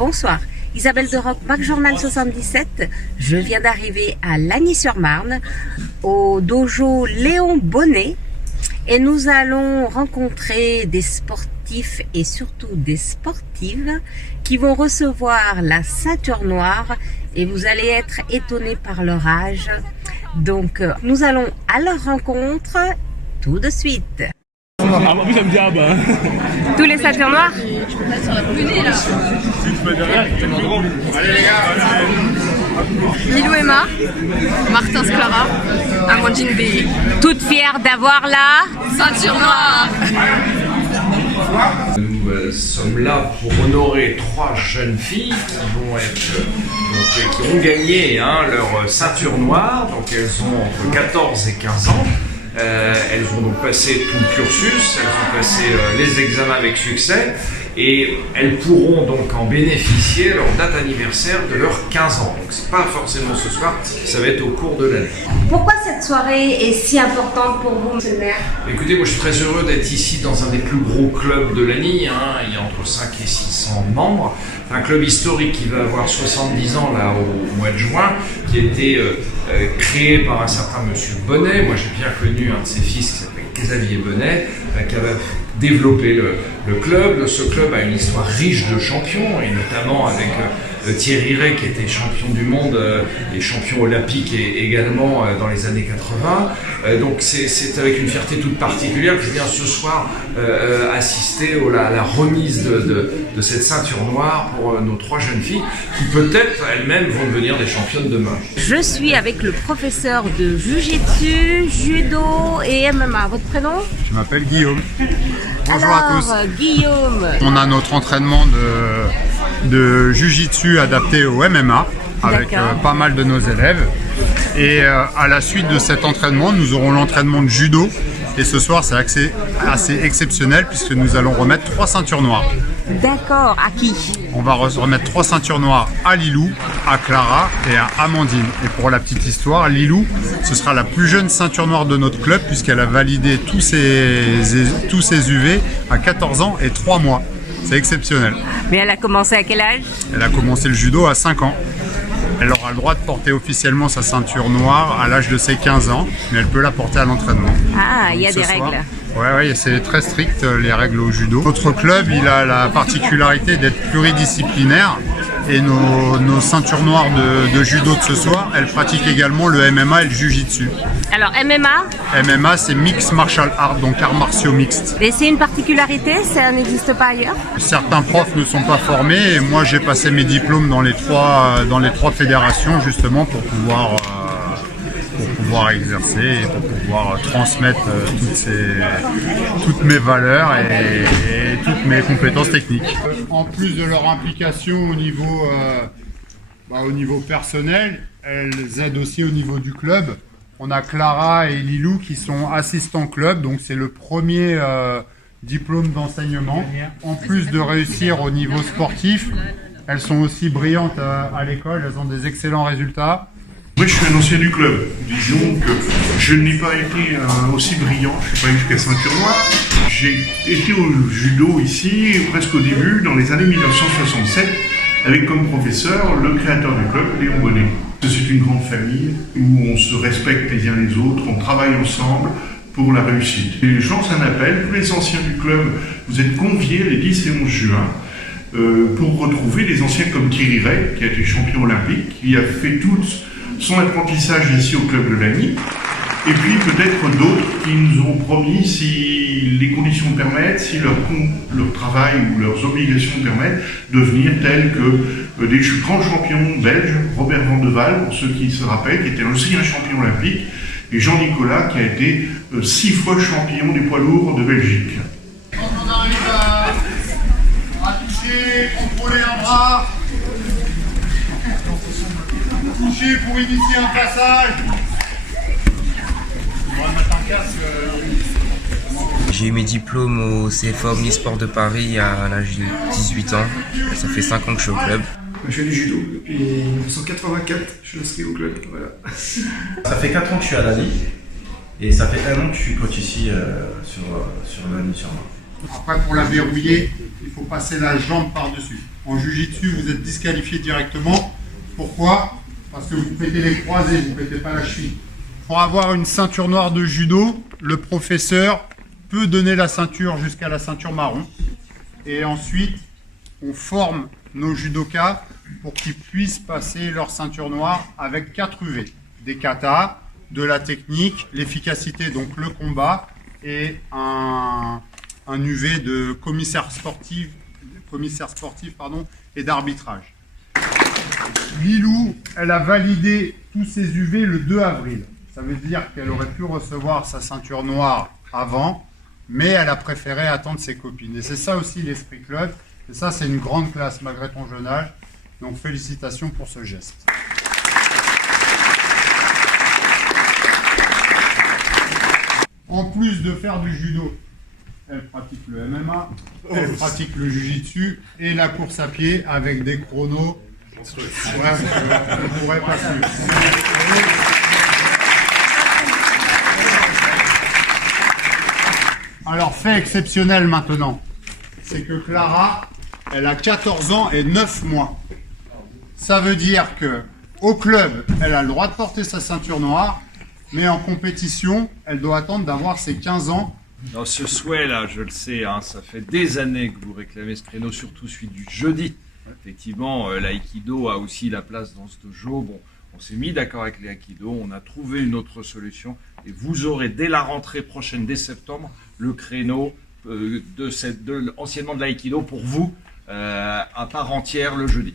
Bonsoir, Isabelle de Roc, Mac Journal 77. Je viens d'arriver à Lagny-sur-Marne, au dojo Léon Bonnet. Et nous allons rencontrer des sportifs et surtout des sportives qui vont recevoir la ceinture noire. Et vous allez être étonnés par leur âge. Donc, nous allons à leur rencontre tout de suite. Ah, en plus, ça me dit ah bah. Tous les ceintures noires? Lilou Emma, Martin Sclara, Amandine B. Toutes fières d'avoir la Ceinture noire. Nous sommes là pour honorer 3 jeunes filles qui ont gagné leur ceinture noire. Donc elles ont entre 14 et 15 ans. Elles ont donc passé tout le cursus, elles ont passé les examens avec succès et elles pourront donc en bénéficier à leur date anniversaire de leurs 15 ans. Donc c'est pas forcément ce soir, ça va être au cours de l'année. Pourquoi cette soirée est si importante pour vous, monsieur le maire? Écoutez, moi je suis très heureux d'être ici dans un des plus gros clubs de Lagny, il y a entre 5 et 600 membres. C'est un club historique qui va avoir 70 ans là au mois de juin, qui a été créé par un certain monsieur Bonnet. Moi j'ai bien connu un de ses fils qui s'appelle Xavier Bonnet, qui avait développé le club. Ce club a une histoire riche de champions, et notamment avec Thierry Rey qui était champion du monde et champion olympique également dans les années 80. Donc c'est avec une fierté toute particulière que je viens ce soir assister à la remise de cette ceinture noire pour nos 3 jeunes filles qui peut-être elles-mêmes vont devenir des championnes demain. Je suis avec le professeur de Jiu-Jitsu, Judo et MMA. Votre prénom? Je m'appelle Guillaume. Bonjour Alors, à tous. Guillaume. On a notre entraînement de Jiu-Jitsu adapté au MMA avec pas mal de nos élèves. Et à la suite de cet entraînement, nous aurons l'entraînement de judo. Et ce soir, c'est assez exceptionnel puisque nous allons remettre 3 ceintures noires. D'accord, à qui? On va remettre 3 ceintures noires à Lilou, à Clara et à Amandine. Et pour la petite histoire, Lilou, ce sera la plus jeune ceinture noire de notre club puisqu'elle a validé tous ses UV à 14 ans et 3 mois. C'est exceptionnel. Mais elle a commencé à quel âge? Elle a commencé le judo à 5 ans. Elle aura le droit de porter officiellement sa ceinture noire à l'âge de ses 15 ans, mais elle peut la porter à l'entraînement. Ah, il y a des règles. Ouais, c'est très strict les règles au judo. Notre club, il a la particularité d'être pluridisciplinaire et nos ceintures noires de judo de ce soir, elles pratiquent également le MMA et le Jiu-Jitsu. Alors MMA? MMA, c'est Mixed Martial Art, donc arts martiaux mixtes. Et c'est une particularité, ça n'existe pas ailleurs? Certains profs ne sont pas formés et moi j'ai passé mes diplômes dans les trois fédérations justement pour pouvoir exercer et pour pouvoir transmettre toutes mes valeurs et toutes mes compétences techniques. En plus de leur implication au niveau personnel, elles aident aussi au niveau du club. On a Clara et Lilou qui sont assistants club, donc c'est le premier diplôme d'enseignement. En plus de réussir au niveau sportif, elles sont aussi brillantes à l'école, elles ont des excellents résultats. Moi, je suis un ancien du club. Disons que je n'ai pas été aussi brillant, je ne suis pas jusqu'à ceinture noire. J'ai été au judo ici, presque au début, dans les années 1967, avec comme professeur le créateur du club, Léon Bonnet. C'est une grande famille où on se respecte les uns les autres, on travaille ensemble pour la réussite. Et je lance un appel, tous les anciens du club, vous êtes conviés les 10 et 11 juin pour retrouver des anciens comme Thierry Rey, qui a été champion olympique, qui a fait tout son apprentissage ici au club de Lagny, et puis peut-être d'autres qui nous ont promis, si les conditions permettent, si leur travail ou leurs obligations permettent, de venir tels que des grands champions belges, Robert Van de Waal, pour ceux qui se rappellent, qui était aussi un champion olympique, et Jean-Nicolas, qui a été 6 fois champion des poids lourds de Belgique. Quand on arrive à toucher, contrôler un bras, toucher pour initier un passage. On va mettre un casque. J'ai eu mes diplômes au CFA Omnisport de Paris à l'âge de 18 ans. Ça fait 5 ans que je suis au club. Je fais du judo depuis 1984, je suis inscrit au club. Voilà. Ça fait 4 ans que je suis à Lagny et ça fait 1 an que je suis coach ici sur Lagny-sur-Marne. Après, pour la verrouiller, il faut passer la jambe par-dessus. En jiu-jitsu, vous êtes disqualifié directement. Pourquoi? Parce que vous pétez les croisés, vous ne pétez pas la cheville. Pour avoir une ceinture noire de judo, le professeur peut donner la ceinture jusqu'à la ceinture marron. Et ensuite, on forme nos judokas pour qu'ils puissent passer leur ceinture noire avec 4 UV. Des katas, de la technique, l'efficacité, donc le combat, et un UV de commissaire sportif et d'arbitrage. Lilou, elle a validé tous ses UV le 2 avril. Ça veut dire qu'elle aurait pu recevoir sa ceinture noire avant, mais elle a préféré attendre ses copines. Et c'est ça aussi l'esprit club. Et ça, c'est une grande classe malgré ton jeune âge. Donc félicitations pour ce geste. En plus de faire du judo, elle pratique le MMA, elle pratique le jiu-jitsu et la course à pied avec des chronos. Ouais, on ne pourrait pas suivre. Alors, fait exceptionnel maintenant, c'est que Clara, elle a 14 ans et 9 mois. Ça veut dire que au club, elle a le droit de porter sa ceinture noire, mais en compétition, elle doit attendre d'avoir ses 15 ans. Dans ce souhait-là, je le sais, hein, ça fait des années que vous réclamez ce créneau, surtout celui du jeudi. Effectivement, l'aïkido a aussi la place dans ce dojo. Bon, on s'est mis d'accord avec les aikido, on a trouvé une autre solution, et vous aurez dès la rentrée prochaine, dès septembre, le créneau anciennement de l'aïkido pour vous, à part entière le jeudi.